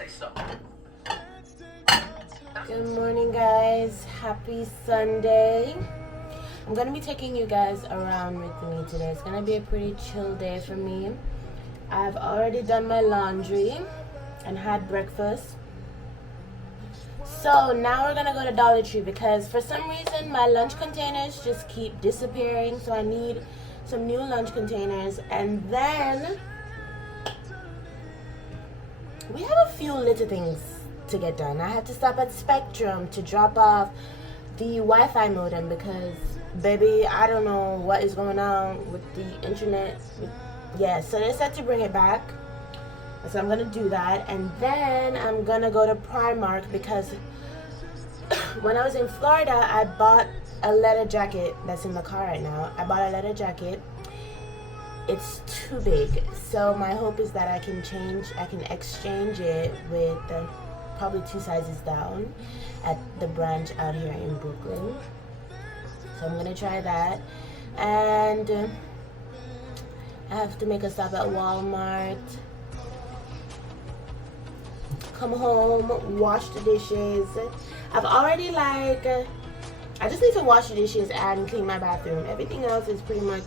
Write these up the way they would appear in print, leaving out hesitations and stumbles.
say so. Good morning, guys. Happy Sunday. I'm gonna be taking you guys around with me today. It's gonna be a pretty chill day for me. I've already done my laundry and had breakfast. So now we're gonna go to Dollar Tree because for some reason my lunch containers just keep disappearing. So I need some new lunch containers, and then we have a few little things to get done. I had to stop at Spectrum to drop off the Wi-Fi modem because, baby, I don't know what is going on with the internet. Yeah, so they said to bring it back. So I'm gonna do that, and then I'm gonna go to Primark because when I was in Florida, I bought a leather jacket that's in the car right now. I bought a leather jacket. It's too big, so my hope is that I can exchange it with probably 2 sizes down at the branch out here in Brooklyn. So I'm gonna try that, and I have to make a stop at Walmart, come home, wash the dishes. I've already I just need to wash the dishes and clean my bathroom. Everything else is pretty much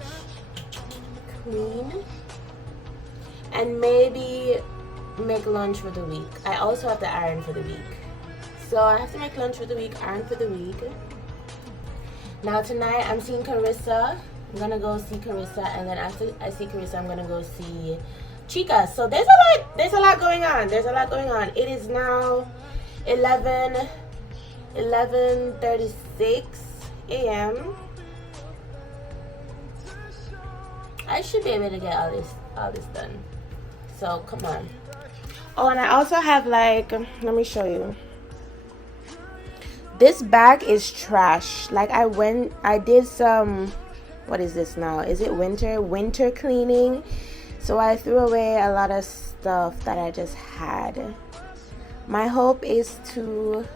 clean, and maybe make lunch for the week. I also have to iron for the week, so I have to make lunch for the week, iron for the week. Now tonight I'm seeing Carissa. I'm gonna go see Carissa, and then after I see Carissa, I'm gonna go see Chica. So there's a lot going on. It is now 11:36 a.m. I should be able to get all this done. So come on. Oh, and I also have let me show you. This bag is trash. I did some, what is this now? Is it winter cleaning? So I threw away a lot of stuff that I just had. My hope is to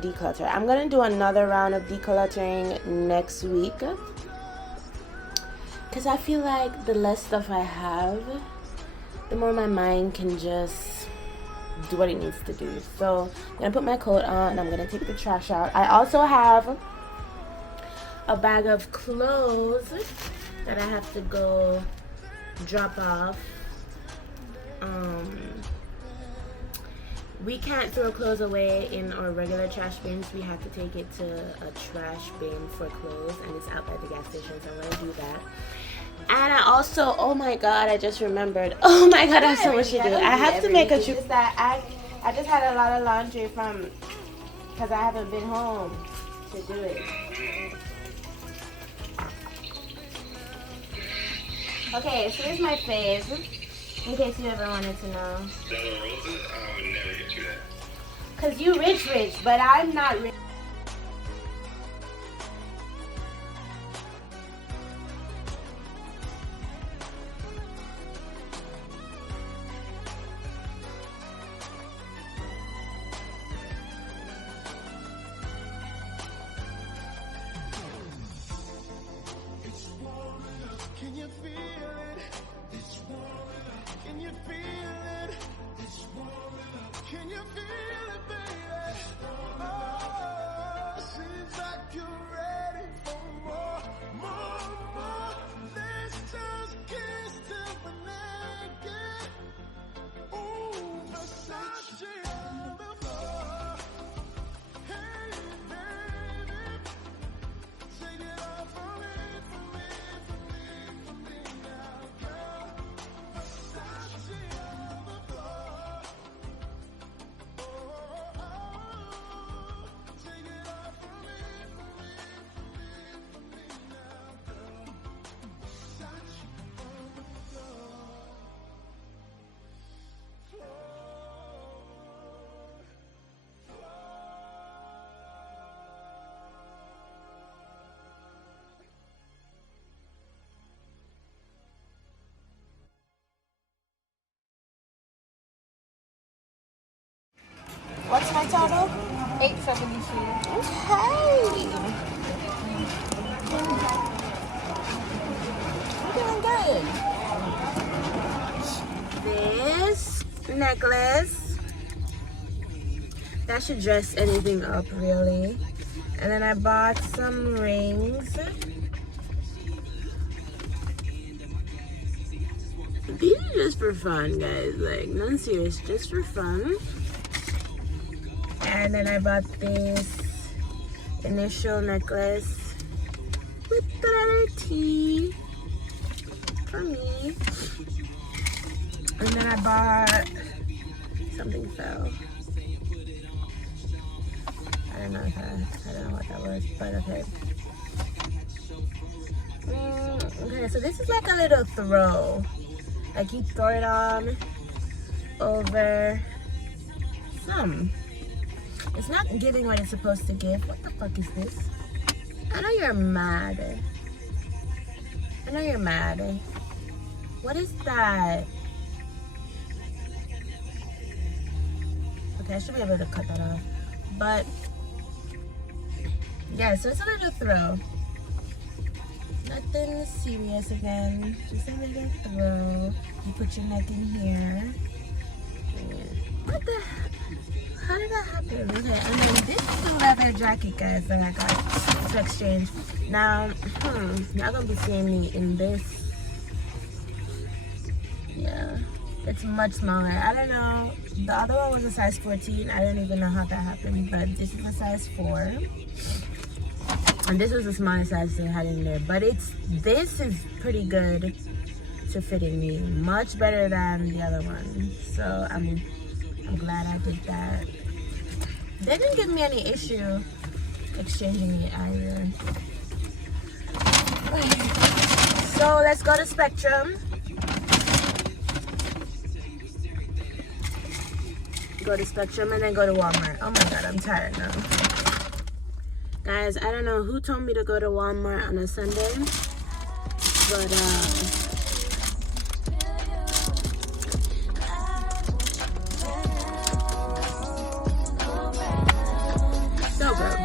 declutter. I'm gonna do another round of decluttering next week because I feel like the less stuff I have, the more my mind can just do what it needs to do. So I'm gonna put my coat on and I'm gonna take the trash out. I also have a bag of clothes that I have to go drop off. We can't throw clothes away in our regular trash bins. We have to take it to a trash bin for clothes, and it's out by the gas station, so I'm gonna do that. And I also, oh my god, I just remembered. Oh my god, I have so much to do. I have to make a trip. I just had a lot of laundry because I haven't been home to do it. Okay, so here's my fave, in case you ever wanted to know. Yellow roses? I would never get you that. Cause you rich, but I'm not rich. Can you feel it? It's warming up. Can you feel it? It's warming up. Can you feel it, baby? Oh, seems like you're ready for more. Let's just kiss till we're naked. Ooh, Versace on the floor. Hey, baby, take it off for me. What's my total? $8.72. Okay. We're doing good. necklace. That should dress anything up, really. And then I bought some rings. These are just for fun, guys. Like, none serious, just for fun. And then I bought this initial necklace with the letter T for me. And then I bought, something fell. I don't know what that was, but okay. Okay, so this is like a little throw. Like you throw it on over some. It's not giving what it's supposed to give. What the fuck is this? I know you're mad. I know you're mad. What is that? Okay, I should be able to cut that off. But yeah, so it's a little throw. Nothing serious again. Just a little throw. You put your neck in here. What the? How did that happen? Okay, and then this is the leather jacket, guys, that I got to exchange. Now, y'all gonna be seeing me in this. Yeah, it's much smaller. I don't know. The other one was a size 14. I don't even know how that happened, but this is a size 4. And this was the smallest size they had in there. But this is pretty good to fitting me. Much better than the other one. So I'm glad I did that. They didn't give me any issue exchanging it either. So let's go to Spectrum. Go to Spectrum and then go to Walmart. Oh my god, I'm tired now. Guys, I don't know who told me to go to Walmart on a Sunday, but so good.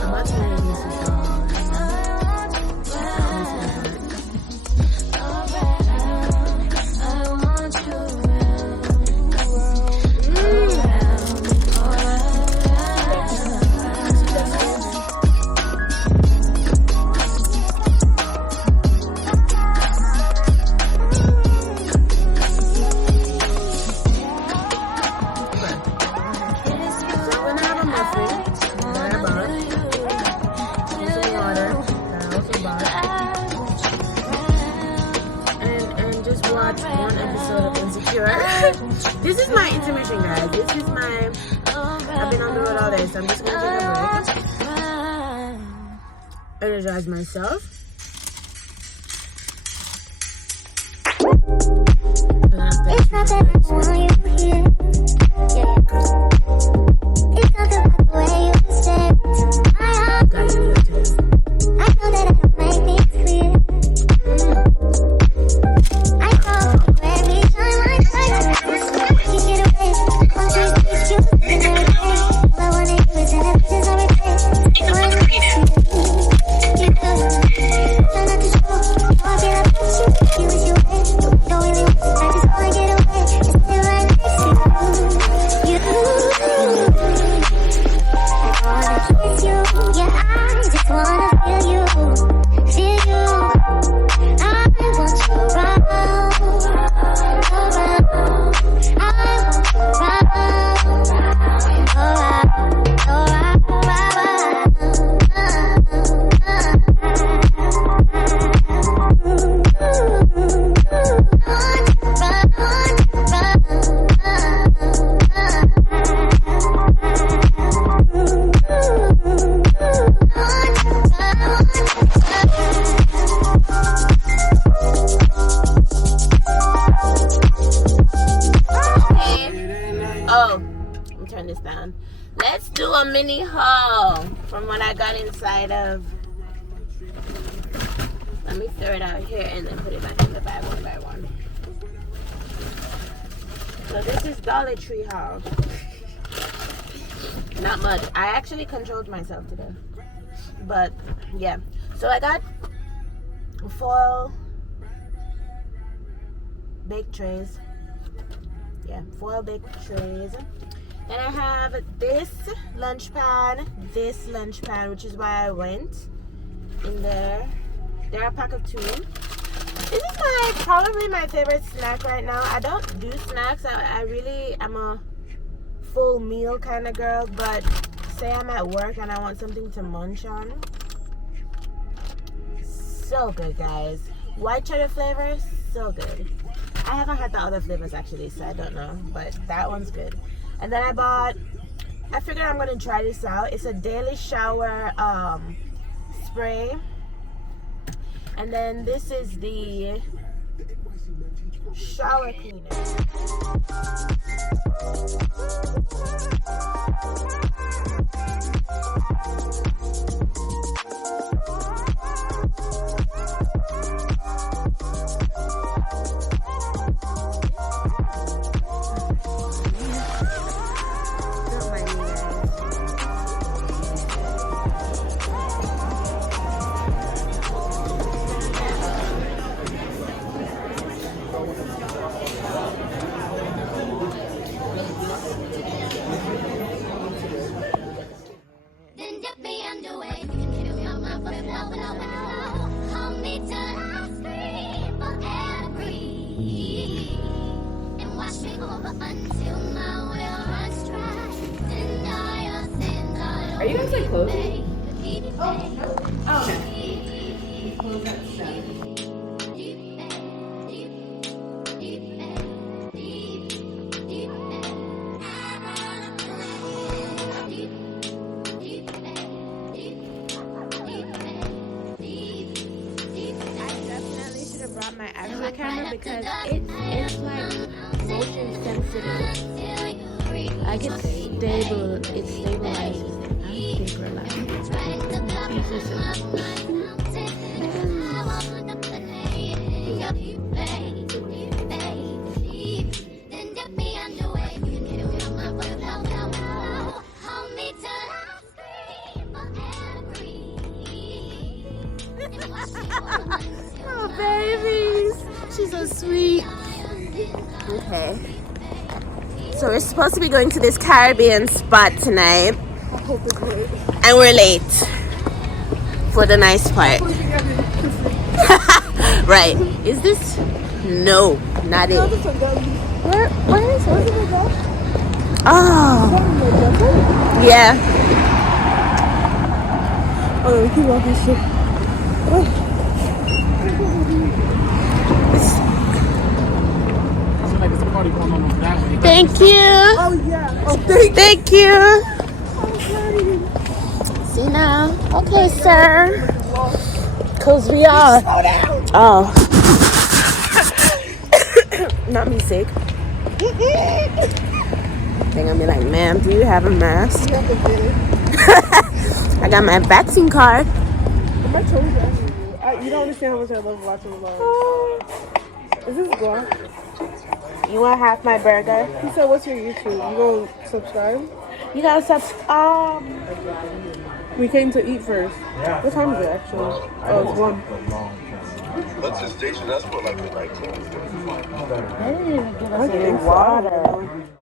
I'm about to make this with y'all right now. This is my intermission, guys. This is my, I've been on the road all day, so I'm just gonna take a break. Energize myself. It's not that I want you here. Yeah. It's not the way you said my heart. I know that I don't make things clear. I know every time I try to kick it away, I'll just kiss you in the way. All I wanna do is have just on replay. You try not to show how I feel about you. You wish you would. Don't really want to. I just wanna get away. It's still right next to you. I wanna kiss you. Yeah, I just wanna feel you. Feel you. I want you around. I want you Oh, let me turn this down. Let's do a mini haul from what I got inside of. Let me throw it out here and then put it back in the bag one by one. So this is Dollar Tree haul. Not much. I actually controlled myself today. But yeah. So I got foil baked trays. Yeah, foil baked trays. Then I have this lunch pan, which is why I went in there. They're a pack of 2. This is probably my favorite snack right now. I don't do snacks. I really am a full meal kind of girl, but say I'm at work and I want something to munch on. So good, guys. White cheddar flavor, so good. I haven't had the other flavors actually, so I don't know, but that one's good. And then I figured I'm gonna try this out. It's a daily shower spray. And then this is the shower cleaner. Are you guys like closing? Oh, okay. My actual camera because it's like motion sensitive. Like it's stabilizes it. Oh, babies. She's so sweet. Okay. So we're supposed to be going to this Caribbean spot tonight. And we're late for the nice part. Right. Is this? No, not it. Where is it? Oh. Yeah. Oh, we keep walking shit. Thank you. Oh, yeah. Oh, Thank you. See now. Okay, sir. Cause we are. Oh. Not me sick. They're gonna be like, ma'am, do you have a mask? You have to get it. I got my vaccine card. I told you. You don't understand how much I love watching vlogs. Is this vlog? You want half my burger? He said, what's your YouTube? You gonna subscribe? You gotta subscribe. We came to eat first. What time is it actually? Oh, it's 1. What's the station? That's what like the right time. They didn't even give us any water.